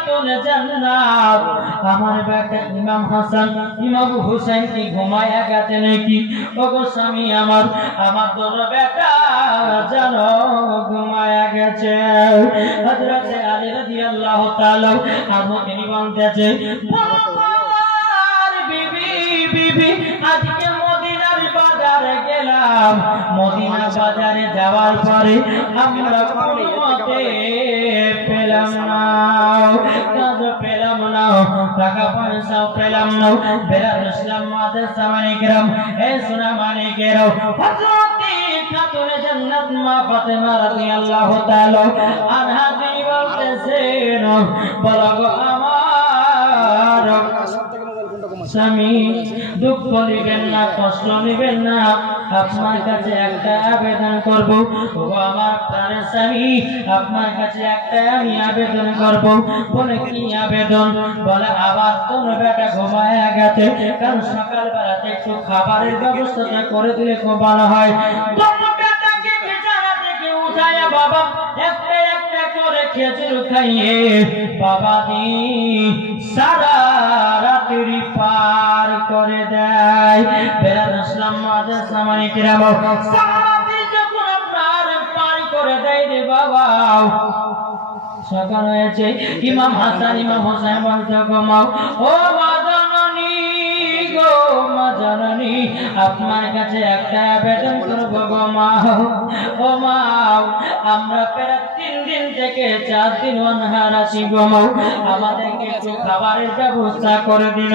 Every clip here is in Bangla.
খাতুনে জান্নাত আমার বেটা ইমাম হাসান, ইমাম হুসাইন কি গেছে নাকি? স্বামী আমার আমার তোর বেটা গেছে। হযরতে আলী রাদিয়াল্লাহু তাআলা তিনি বলতেছে বিবি বিবি, আজকে মদিনার বাজারে গেলাম। মদিনা বাজারে যাওয়ার পরে আমরা কোনো মতে টাকা পয়সা পেলাম না বেরাদ ইসলাম মাদের সামানে গ্রাম এ সোনা মানে গেরো হযরতে খাতুনে জান্নাত মা ফাতেমা রাদিয়াল্লাহু তাআলা আনহা তিনি বলতেছেন বলো স্বামী, দুঃখ নিবেন না, কষ্ট নিবেন না। আপনার কাছে একটা আবেদন করব। ও আমার প্রাণের স্বামী, আপনার কাছে একটা আমি আবেদন করব। বলে, কি আবেদন? বলে আবার তোর বেটা ঘুমায় গেছে কারণ সকালবেলাতে একটু খাবারের ব্যবস্থাটা করে দিলে খুব ভালো হয়। বাবা, একটা খেজুর খাইয়ে, বাবা দি সারা করে দেয়। বেলাল ইসলাম মাদের সামানি কিরাম। যখন আপনার পার করে দেয় রে বাবা, সকাল হয়েছে। ইমাম হাসান, ইমাম হোসেন বলতে ঘুমাও। ও আপনার কাছে একটা আবেদন করব গো মা ও মা আমরা প্রায় তিন দিন থেকে চার দিন অনহার আছি গো মা আমাদেরকে একটু খাবারের ব্যবস্থা করে দিল।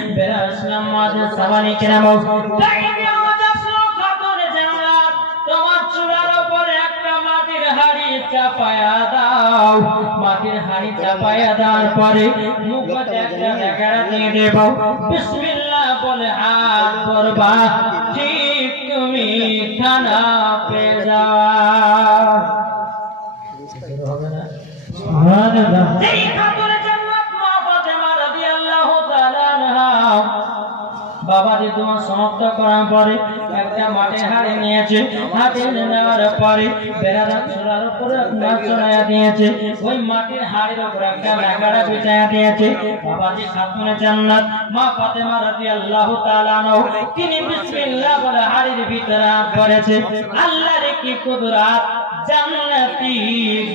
সাবানি কেরাম। চাপায়া ঠিক তুমি খানা পেয়ে যাওয়া। বাবাজি সমাপ্ত করার পরে একটা মাঠে হাড়ি নিয়েছে। হাতে নেওয়ার পরে বেড়াদা চূড়ার উপরে আপনার চড়াইয়া দিয়েছে। ওই মাটির হাড়ির উপরে একটা লাগাড়া বিছাইয়া দিয়েছে। বাবাজি খাতুনে জান্নাত, মা ফাতেমা রাদিয়াল্লাহু তাআলা আনহা, তিনি বিসমিল্লাহ বলে হাড়ির ভিতরে হাত করেছে। আল্লাহর কি কুদরত? জান্নাতি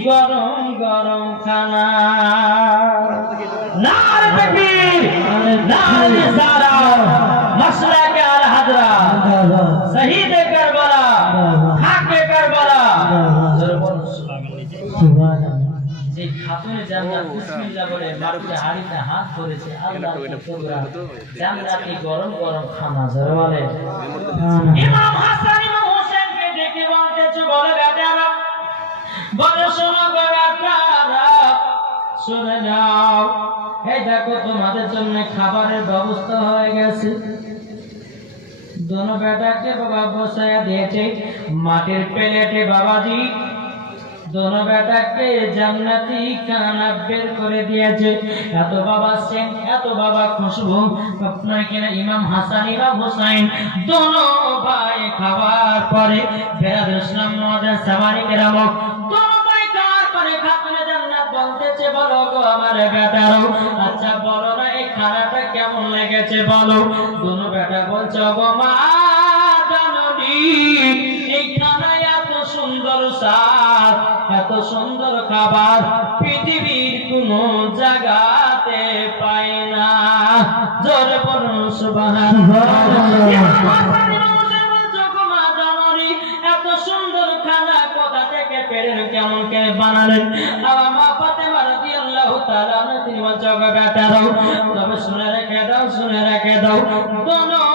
গরম গরম খানা। নার তাকবীর নার সারা মশলা কে আল হাজরা শহীদ কারবালা হাকে কারবালা যে খাতুনে জান্নাত বিসমিল্লাহ বলে মাটিতে হাড়িতে হাত ধরেছে আল্লাহ জান্নাতি গরম গরম খানা জোরে ইমাম হাসান ইমাম হোসেনকে ডেকে বলতেছে বলে বেটারা বলে শোনো বেটারা শুনে নাও। এই দেখো তোমাদের জন্য খাবারের ব্যবস্থা হয়ে গেছে। দোনো বেটাকে বাবা বসায়া দিয়েছে, মাটির প্লেটে বাবাজি। দোনো বেটাকে জান্নাতি খানা বের করে দিয়েছে। এত বাবা সেন, এত বাবা খুশবু আপনার কিনা ইমাম হাসান ইমাম হুসাইন। দোনো ভাই খাবার পরে বেরাদ ইসলাম মহাদের সামারি কেরাম দোনো ভাই খাওয়ার পরে খাতুনে জান্নাত বলতেছে, বলো গো আমার বেটারও আচ্ছা বলো খারাপটা কেমন লেগেছে বলো? দুনো বেটা বলছে গো মা জাননি এই খানায় এত সুন্দর স্বাদ এত সুন্দর খাবার পৃথিবীর কোন জায়গাতে পাই না। জোর বলুন সুবহানাল্লাহ। কেমন কে বানালেন? আমার মা ফাতেমা রাদিয়াল্লাহু তাআলা বেটা দাও তবে শুনে রেখে দাও শুনে রেখে দাও বলো